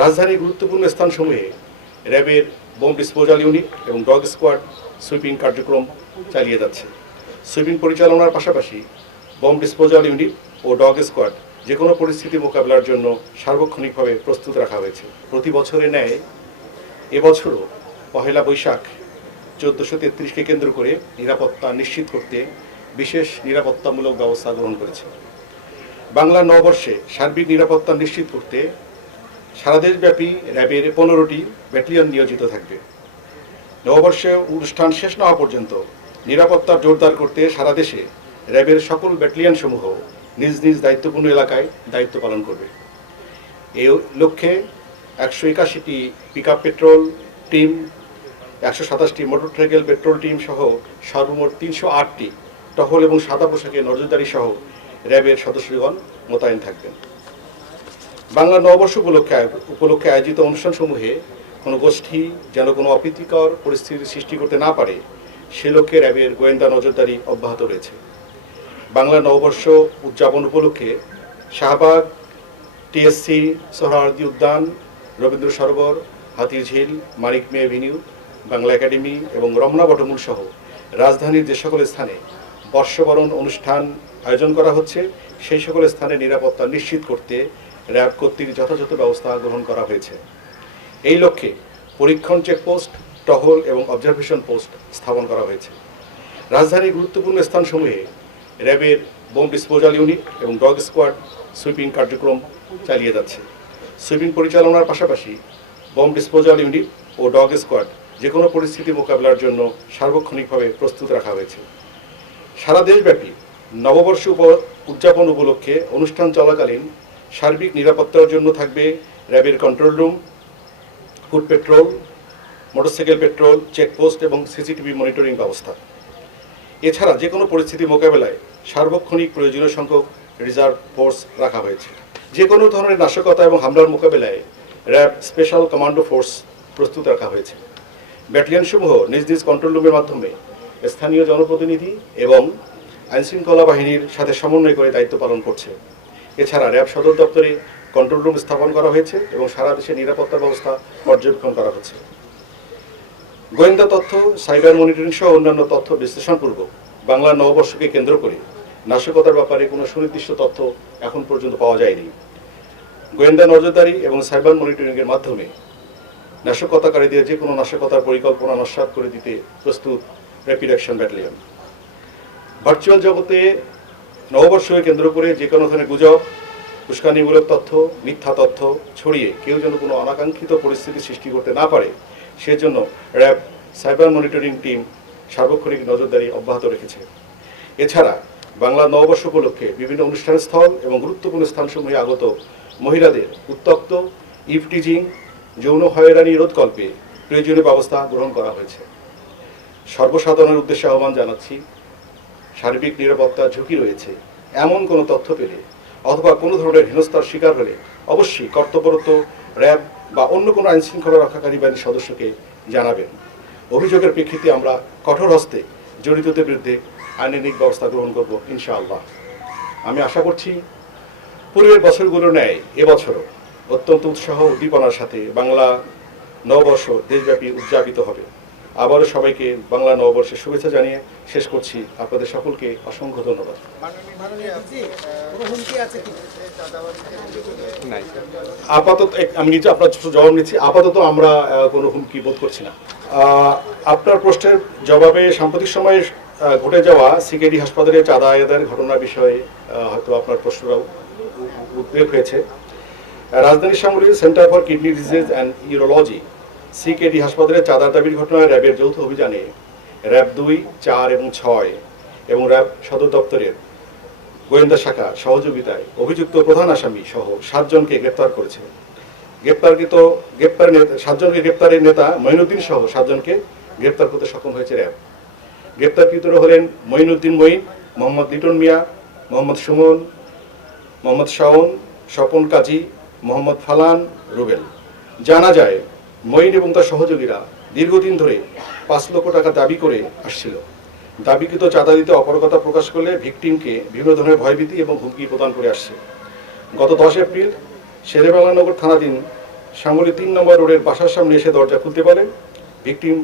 রাজধানীর গুরুত্বপূর্ণ স্থানসমূহে র্যাবের বোম ডিসপোজাল ইউনিট এবং ডগ স্কোয়াড সুইপিং কার্যক্রম চালিয়ে যাচ্ছে। সুইপিং পরিচালনার পাশাপাশি বোম ডিসপোজাল ইউনিট ও ডগ স্কোয়াড যে কোনো পরিস্থিতি মোকাবেলার জন্য সার্বক্ষণিকভাবে প্রস্তুত রাখা হয়েছে। প্রতি বছরের ন্যায় এবছরও পহেলা বৈশাখ 1433কে কেন্দ্র করে নিরাপত্তা নিশ্চিত করতে বিশেষ নিরাপত্তামূলক ব্যবস্থা গ্রহণ করেছে। বাংলা নববর্ষে সার্বিক নিরাপত্তা নিশ্চিত করতে সারা দেশব্যাপী র্যাবের 15টি ব্যাটালিয়ন নিয়োজিত থাকবে। নববর্ষে অনুষ্ঠান শেষ না হওয়া পর্যন্ত নিরাপত্তা জোরদার করতে সারা দেশে র্যাবের সকল ব্যাটালিয়নসমূহ নিজ নিজ দায়িত্বপূর্ণ এলাকায় দায়িত্ব পালন করবে। এই লক্ষ্যে 181টি পিকআপ পেট্রোল টিম, 127টি মোটরসাইকেল পেট্রোল টিম সহ সর্বমোট 308টি টহল এবং সাদা পোশাকে নজরদারি সহ র্যাবের সদস্যগণ মোতায়েন থাকবেন। বাংলা নববর্ষ উপলক্ষে আয়োজিত অনুষ্ঠানসমূহে কোনো গোষ্ঠী যেন কোনো অপ্রীতিকর পরিস্থিতির সৃষ্টি করতে না পারে সে লক্ষ্যে র্যাবের গোয়েন্দা নজরদারি অব্যাহত রয়েছে। বাংলা নববর্ষ উদযাপন উপলক্ষে শাহবাগ, টিএসসি, সোহরাওয়ার্দী উদ্যান, রবীন্দ্র সরোবর, হাতিরঝিল, মানিক মে এভিনিউ, বাংলা একাডেমি এবং রমনা বটমূল সহ রাজধানীর যে সকল স্থানে বর্ষবরণ অনুষ্ঠান আয়োজন করা হচ্ছে সেই সকল স্থানে নিরাপত্তা নিশ্চিত করতে র্যাব কর্তৃক যথাযথ ব্যবস্থা গ্রহণ করা হয়েছে। এই লক্ষ্যে পরীক্ষণ চেকপোস্ট, টহল এবং অবজারভেশন পোস্ট স্থাপন করা হয়েছে। রাজধানীর গুরুত্বপূর্ণ স্থানসমূহে র্যাবের বোম ডিসপোজাল ইউনিট এবং ডগ স্কোয়াড সুইপিং কার্যক্রম চালিয়ে যাচ্ছে। সুইপিং পরিচালনার পাশাপাশি বোম ডিসপোজাল ইউনিট ও ডগ স্কোয়াড যে কোনো পরিস্থিতি মোকাবেলার জন্য সার্বক্ষণিকভাবে প্রস্তুত রাখা হয়েছে। সারা দেশব্যাপী নববর্ষ উদযাপন উপলক্ষে অনুষ্ঠান চলাকালীন সার্বিক নিরাপত্তার জন্য থাকবে র্যাবের control room, foot petrol, motorcycle petrol, checkpost এবং সিসিটিভি মনিটরিং ব্যবস্থা। এছাড়া যে কোনো পরিস্থিতি মোকাবেলায় সার্বক্ষণিক প্রয়োজনীয় সংখ্যক রিজার্ভ ফোর্স রাখা হয়েছে। যে কোনো ধরনের নাশকতা এবং হামলার মোকাবেলায় র্যাব স্পেশাল কমান্ডো ফোর্স প্রস্তুত রাখা হয়েছে। ব্যাটালিয়নসমূহ নিজ নিজ কন্ট্রোল রুমের মাধ্যমে স্থানীয় জনপ্রতিনিধি এবং আইনশৃঙ্খলা বাহিনীর সাথে সমন্বয় করে দায়িত্ব পালন করছে। এছাড়া র্যাব সদর দপ্তরে কন্ট্রোল রুম স্থাপন করা হয়েছে এবং সারা দেশে নিরাপত্তা ব্যবস্থা পর্যবেক্ষণ করা হচ্ছে। গোয়েন্দা তথ্য, সাইবার মনিটরিং সহ অন্যান্য তথ্য বিশ্লেষণপূর্বক বাংলা নববর্ষকে কেন্দ্র করে নাশকতার ব্যাপারে কোনো সুনির্দিষ্ট তথ্য এখন পর্যন্ত পাওয়া যায়নি। গোয়েন্দা নজরদারি এবং সাইবার মনিটরিংয়ের মাধ্যমে নাশকতাকারীদের যে কোনো নাশকতার পরিকল্পনা নস্যাৎ করে দিতে প্রস্তুত র্যাপিড অ্যাকশন ব্যাটালিয়ন। ভার্চুয়াল জগতে নববর্ষকে কেন্দ্র করে যে কোনো ধরনের গুজব, উস্কানিমূলক তথ্য, মিথ্যা তথ্য ছড়িয়ে কেউ যেন কোনো অনাকাঙ্ক্ষিত পরিস্থিতি সৃষ্টি করতে না পারে সেজন্য র্যাব সাইবার মনিটরিং টিম সার্বক্ষণিক নজরদারি অব্যাহত রেখেছে। এছাড়া বাংলা নববর্ষ উপলক্ষে বিভিন্ন অনুষ্ঠানস্থল এবং গুরুত্বপূর্ণ স্থানসমূহে আগত মহিলাদের উত্ত্যক্ত, ইভটিজিং, যৌন হয়রানি রোধকল্পে প্রয়োজনীয় ব্যবস্থা গ্রহণ করা হয়েছে। সর্বসাধারণের উদ্দেশ্যে আহ্বান জানাচ্ছি, সার্বিক নিরাপত্তার ঝুঁকি রয়েছে এমন কোনো তথ্য পেলে অথবা কোনো ধরনের হেনস্থার শিকার হলে অবশ্যই কর্তব্যরত র্যাব বা অন্য কোনো আইনশৃঙ্খলা রক্ষাকারী বাহিনীর সদস্যকে জানাবেন। অভিযোগের প্রেক্ষিতে আমরা কঠোর হস্তে জড়িতদের বিরুদ্ধে আইনানুগ ব্যবস্থা গ্রহণ করব ইনশাআল্লাহ। আমি আশা করছি পূর্বের বছরগুলোর ন্যায় এবছরও অত্যন্ত উৎসাহ উদ্দীপনার সাথে বাংলা নববর্ষ দেশব্যাপী উদযাপিত হবে। আবারও সবাইকে বাংলা নববর্ষের শুভেচ্ছা জানিয়ে শেষ করছি। আপনাদের সকলকে অসংখ্য ধন্যবাদ। আপাতত আমি নিজে আপনার জবাব নিচ্ছি, আপাতত আমরা কোনো হুমকি বোধ করছি না। আপনার প্রশ্নের জবাবে সাম্প্রতিক সময়ে ঘটে যাওয়া সিকেডি হাসপাতালে চাঁদা আদায়ের ঘটনার বিষয়ে হয়তো আপনার প্রশ্নটা উদ্বেগ হয়েছে। রাজধানীর সামরিক centre for kidney disease and urology CKD হাসপাতালে চাঁদার দাবির ঘটনায় র্যাবের যৌথ অভিযানে র্যাব 2, 4 এবং 6 এবং র্যাব সদর দপ্তরের গোয়েন্দা শাখা সহযোগিতায় অভিযুক্ত প্রধান আসামি সহ 7 জনকে গ্রেপ্তার করেছে। গ্রেপ্তারের নেতা মঈনুদ্দিন সহ 7 জনকে গ্রেপ্তার করতে সক্ষম হয়েছে র্যাব। গ্রেপ্তারকৃতরা হলেন মঈনুদ্দিন মঈন, মোহাম্মদ লিটন মিয়া, মোহাম্মদ সুমন, মোহাম্মদ শাওন, স্বপন কাজী, মোহাম্মদ ফালান, রুবেল। জানা যায় মঈন এবং তার সহযোগীরা দীর্ঘদিন ধরে 5 লক্ষ টাকা দাবি করে আসছিল। দাবিকৃত চাঁদা দিতে অপারগতা প্রকাশ করলে ভিকটিমকে বিভিন্ন ধরনের ভয়ভীতি এবং হুমকি প্রদান করে আসছে। গত 10 এপ্রিল শেরেবাংলা নগর থানাধীন শ্যামলী 3 নম্বর রোডের বাসার সামনে এসে দরজা খুলতে বলে। ভিকটিম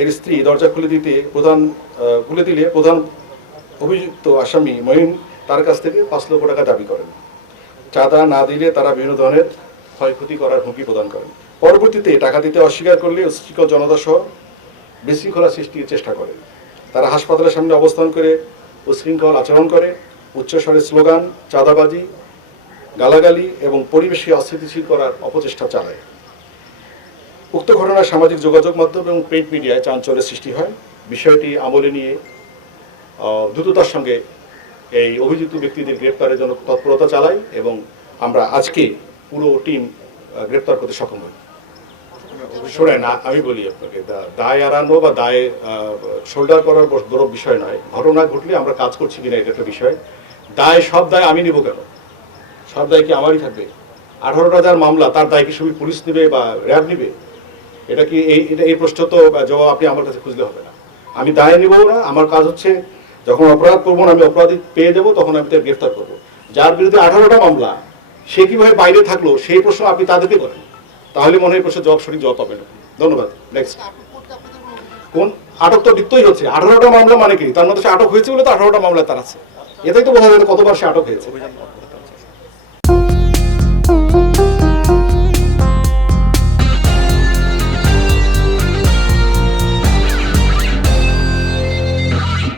এর স্ত্রী দরজা খুলে দিলে প্রধান অভিযুক্ত আসামি মঈন তার কাছ থেকে 5 লক্ষ টাকা দাবি করেন। চাঁদা না দিলে তারা বিভিন্ন ধরনের ক্ষয়ক্ষতি করার হুমকি প্রদান করেন। পরবর্তীতে টাকা দিতে অস্বীকার করলে উচ্ছৃঙ্খল জনতা সহ বিশৃঙ্খলা সৃষ্টির চেষ্টা করে। তারা হাসপাতালের সামনে অবস্থান করে উচ্ছৃঙ্খল আচরণ করে, উচ্চস্বরে স্লোগান, চাঁদাবাজি, গালাগালি এবং পরিবেশকে অস্থিতিশীল করার অপচেষ্টা চালায়। উক্ত ঘটনায় সামাজিক যোগাযোগ মাধ্যম এবং প্রিন্ট মিডিয়ায় চাঞ্চল্যের সৃষ্টি হয়। বিষয়টি আমলে নিয়ে দ্রুততার সঙ্গে এই অভিযুক্ত ব্যক্তিদের গ্রেপ্তারের জন্য তৎপরতা চালাই এবং আমরা আজকে পুরো টিম গ্রেপ্তার করতে সক্ষম হই। শোনেন, আমি বলি আপনাকে, দায় এড়ানো বা দায় শোল্ডার করার বড় বিষয় নয়। ঘটনা ঘটলে আমরা কাজ করছি কিনা এটা একটা বিষয়। সব দায় আমি নেব কেন? সব দায় কি আমারই থাকবে? 18টা যার মামলা, তার দায় কি শুধু পুলিশ নেবে বা র্যাব নেবে? এটা কি এই প্রশ্ন তো জবাব আপনি আমার কাছে খুঁজলে হবে না। আমি দায় নেব না। আমার কাজ হচ্ছে যখন অপরাধ করবো না, আমি অপরাধী পেয়ে যাবো, তখন আমি তাকে গ্রেফতার করবো। যার বিরুদ্ধে 18টা মামলা, সে কিভাবে বাইরে থাকলো সেই প্রশ্ন আপনি তাদেরকে করেন, তাহলে মনে হয় প্রশ্ন সঠিক জবাব পাবেন। ধন্যবাদ। নেক্সট। কোন আটক তো দিতেই হচ্ছে। 18টা মামলা মানে কি? তার মধ্যে সে আটক হয়েছে বলে তো 18টা মামলা তার আছে। এটাই তো বোঝা যায় কতবার সে আটক হয়েছে।